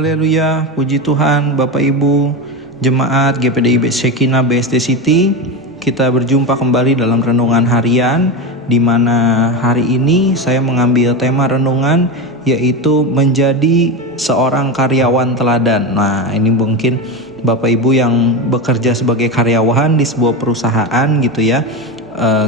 Haleluya, puji Tuhan, Bapak Ibu, Jemaat GPDI Shekinah BSD City. Kita berjumpa kembali dalam renungan harian, di mana hari ini saya mengambil tema renungan yaitu menjadi seorang karyawan teladan. Nah, ini mungkin Bapak Ibu yang bekerja sebagai karyawan di sebuah perusahaan gitu ya.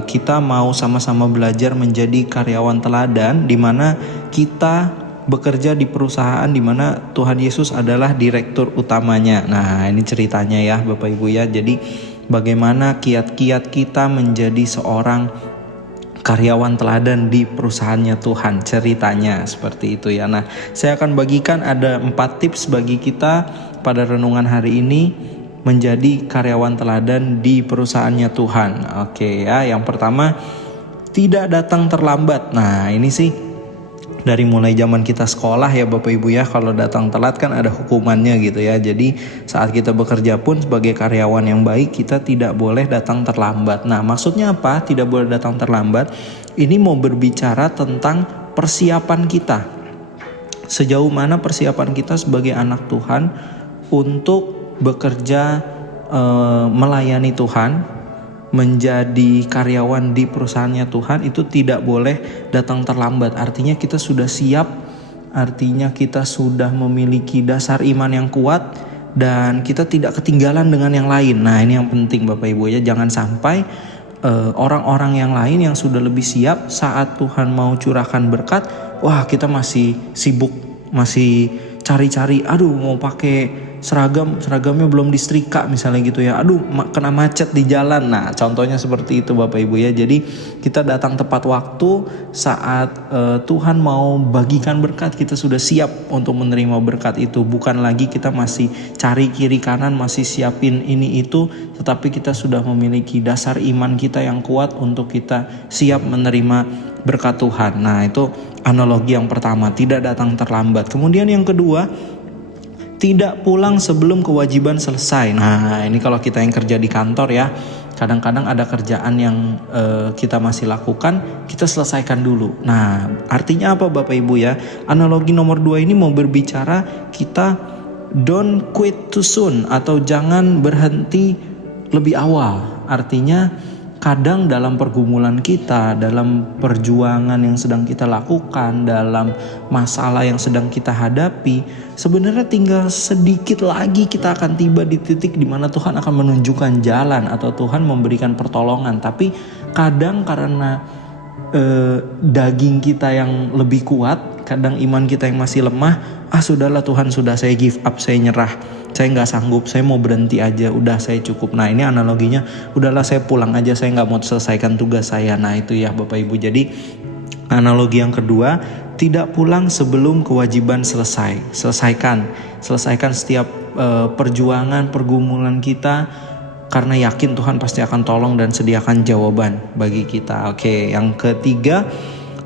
Kita mau sama-sama belajar menjadi karyawan teladan, di mana kita bekerja di perusahaan di mana Tuhan Yesus adalah direktur utamanya. Nah, ini ceritanya ya Bapak Ibu ya. Jadi bagaimana kiat-kiat kita menjadi seorang karyawan teladan di perusahaannya Tuhan, ceritanya seperti itu ya. Nah, saya akan bagikan ada 4 tips bagi kita pada renungan hari ini menjadi karyawan teladan di perusahaannya Tuhan. Oke ya, yang pertama, tidak datang terlambat. Nah, ini sih dari mulai zaman kita sekolah ya Bapak Ibu ya, kalau datang telat kan ada hukumannya gitu ya. Jadi saat kita bekerja pun sebagai karyawan yang baik, kita tidak boleh datang terlambat. Nah, maksudnya apa? Tidak boleh datang terlambat. Ini mau berbicara tentang persiapan kita. Sejauh mana persiapan kita sebagai anak Tuhan untuk bekerja melayani Tuhan, menjadi karyawan di perusahaannya Tuhan, itu tidak boleh datang terlambat. Artinya kita sudah siap, artinya kita sudah memiliki dasar iman yang kuat, dan kita tidak ketinggalan dengan yang lain. Nah, ini yang penting Bapak Ibu ya, jangan sampai orang-orang yang lain yang sudah lebih siap saat Tuhan mau curahkan berkat, wah kita masih sibuk, masih cari-cari, aduh mau pakai seragamnya belum disetrika misalnya gitu ya, aduh kena macet di jalan. Nah, contohnya seperti itu Bapak Ibu ya. Jadi kita datang tepat waktu saat Tuhan mau bagikan berkat, kita sudah siap untuk menerima berkat itu. Bukan lagi kita masih cari kiri kanan, masih siapin ini itu, tetapi kita sudah memiliki dasar iman kita yang kuat untuk kita siap menerima berkat Tuhan. Nah, itu analogi yang pertama, tidak datang terlambat. Kemudian yang kedua, tidak pulang sebelum kewajiban selesai. Nah, ini kalau kita yang kerja di kantor ya, kadang-kadang ada kerjaan yang kita masih lakukan, kita selesaikan dulu. Nah, artinya apa Bapak Ibu ya? Analogi nomor 2 ini mau berbicara kita don't quit too soon, atau jangan berhenti lebih awal. Artinya kadang dalam pergumulan kita, dalam perjuangan yang sedang kita lakukan, dalam masalah yang sedang kita hadapi, sebenarnya tinggal sedikit lagi kita akan tiba di titik di mana Tuhan akan menunjukkan jalan atau Tuhan memberikan pertolongan. Tapi kadang karena daging kita yang lebih kuat, kadang iman kita yang masih lemah, sudahlah Tuhan, sudah saya give up, saya nyerah, saya nggak sanggup, saya mau berhenti aja, udah saya cukup. Nah, ini analoginya, udahlah saya pulang aja, saya nggak mau selesaikan tugas saya. Nah, itu ya Bapak Ibu. Jadi analogi yang kedua, tidak pulang sebelum kewajiban selesai. Selesaikan setiap perjuangan, pergumulan kita, karena yakin Tuhan pasti akan tolong dan sediakan jawaban bagi kita. Oke, yang ketiga,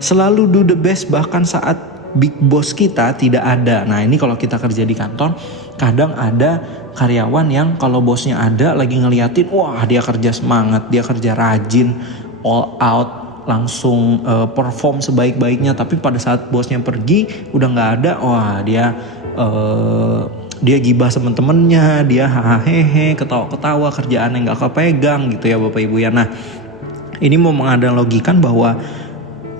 selalu do the best bahkan saat big boss kita tidak ada. Nah, ini kalau kita kerja di kantor, kadang ada karyawan yang kalau bosnya ada lagi ngeliatin, wah dia kerja semangat, dia kerja rajin, all out, langsung perform sebaik-baiknya. Tapi pada saat bosnya pergi, udah nggak ada, wah dia gibah sama temennya, dia hahaha, ketawa-ketawa, kerjaannya nggak kepegang gitu ya Bapak Ibu ya. Nah, ini mau menganalogikan bahwa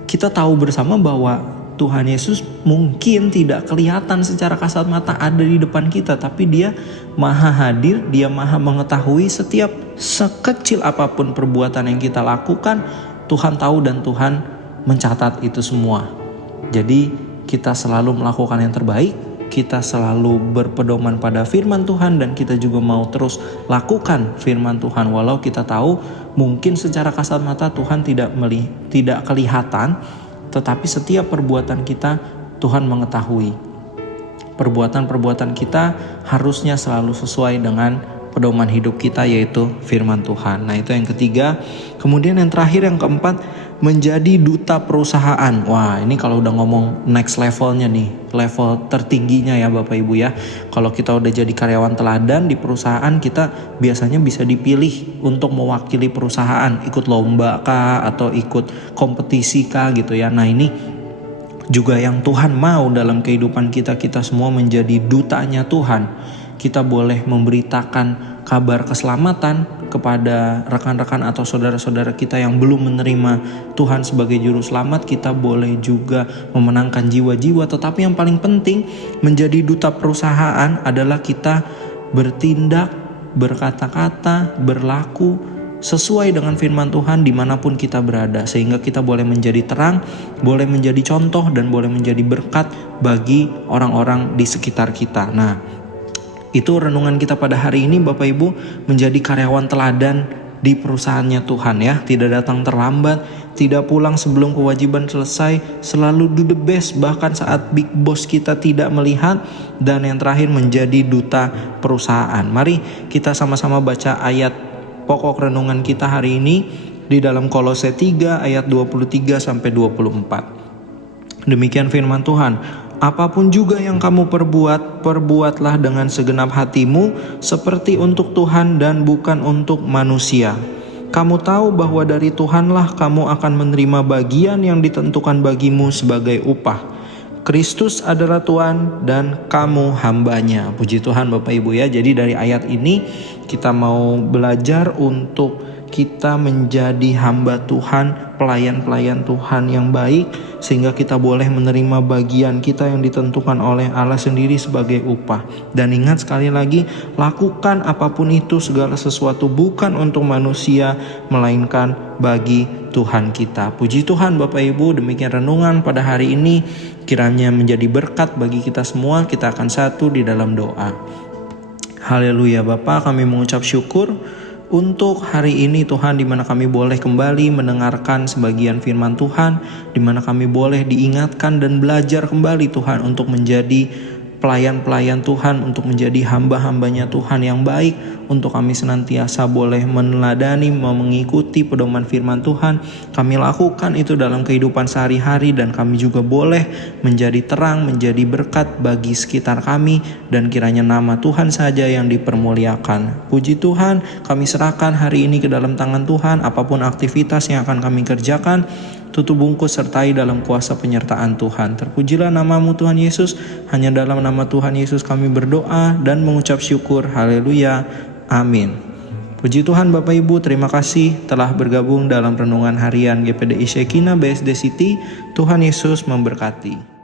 kita tahu bersama bahwa Tuhan Yesus mungkin tidak kelihatan secara kasat mata ada di depan kita, tapi dia maha hadir, dia maha mengetahui setiap sekecil apapun perbuatan yang kita lakukan. Tuhan tahu dan Tuhan mencatat itu semua. Jadi kita selalu melakukan yang terbaik, kita selalu berpedoman pada firman Tuhan, dan kita juga mau terus lakukan firman Tuhan. Walau kita tahu mungkin secara kasat mata Tuhan tidak kelihatan, tetapi setiap perbuatan kita Tuhan mengetahui. Perbuatan-perbuatan kita harusnya selalu sesuai dengan pedoman hidup kita, yaitu firman Tuhan. Nah, itu yang ketiga. Kemudian yang terakhir, yang keempat, menjadi duta perusahaan. Wah, ini kalau udah ngomong next levelnya nih, level tertingginya ya Bapak Ibu ya. Kalau kita udah jadi karyawan teladan di perusahaan, kita biasanya bisa dipilih untuk mewakili perusahaan, ikut lomba kah atau ikut kompetisi kah gitu ya. Nah, ini juga yang Tuhan mau dalam kehidupan kita. Kita semua menjadi dutanya Tuhan. Kita boleh memberitakan kabar keselamatan kepada rekan-rekan atau saudara-saudara kita yang belum menerima Tuhan sebagai juru selamat. Kita boleh juga memenangkan jiwa-jiwa. Tetapi yang paling penting menjadi duta perusahaan adalah kita bertindak, berkata-kata, berlaku sesuai dengan firman Tuhan dimanapun kita berada, sehingga kita boleh menjadi terang, boleh menjadi contoh, dan boleh menjadi berkat bagi orang-orang di sekitar kita. Nah, itu renungan kita pada hari ini, Bapak Ibu, menjadi karyawan teladan di perusahaannya Tuhan ya. Tidak datang terlambat, tidak pulang sebelum kewajiban selesai, selalu do the best bahkan saat big boss kita tidak melihat, dan yang terakhir menjadi duta perusahaan. Mari kita sama-sama baca ayat pokok renungan kita hari ini di dalam Kolose 3 ayat 23 sampai 24. Demikian firman Tuhan. Apapun juga yang kamu perbuat, perbuatlah dengan segenap hatimu seperti untuk Tuhan dan bukan untuk manusia. Kamu tahu bahwa dari Tuhanlah kamu akan menerima bagian yang ditentukan bagimu sebagai upah. Kristus adalah Tuhan dan kamu hambanya. Puji Tuhan Bapak Ibu ya. Jadi dari ayat ini kita mau belajar untuk kita menjadi hamba Tuhan, pelayan-pelayan Tuhan yang baik, sehingga kita boleh menerima bagian kita yang ditentukan oleh Allah sendiri sebagai upah. Dan ingat sekali lagi, lakukan apapun itu, segala sesuatu bukan untuk manusia, melainkan bagi Tuhan kita. Puji Tuhan Bapak Ibu, demikian renungan pada hari ini. Kiranya menjadi berkat bagi kita semua. Kita akan satu di dalam doa. Haleluya Bapa, kami mengucap syukur untuk hari ini Tuhan, di mana kami boleh kembali mendengarkan sebagian firman Tuhan, di mana kami boleh diingatkan dan belajar kembali Tuhan untuk menjadi pelayan-pelayan Tuhan, untuk menjadi hamba-hambanya Tuhan yang baik, untuk kami senantiasa boleh meneladani, mengikuti pedoman firman Tuhan. Kami lakukan itu dalam kehidupan sehari-hari, dan kami juga boleh menjadi terang, menjadi berkat bagi sekitar kami, dan kiranya nama Tuhan saja yang dipermuliakan. Puji Tuhan, kami serahkan hari ini ke dalam tangan Tuhan. Apapun aktivitas yang akan kami kerjakan, tutup bungkus sertai dalam kuasa penyertaan Tuhan. Terpujilah namamu Tuhan Yesus. Hanya dalam nama Tuhan Yesus kami berdoa dan mengucap syukur. Haleluya. Amin. Puji Tuhan Bapak Ibu, terima kasih telah bergabung dalam renungan harian GPDI Shekinah BSD City. Tuhan Yesus memberkati.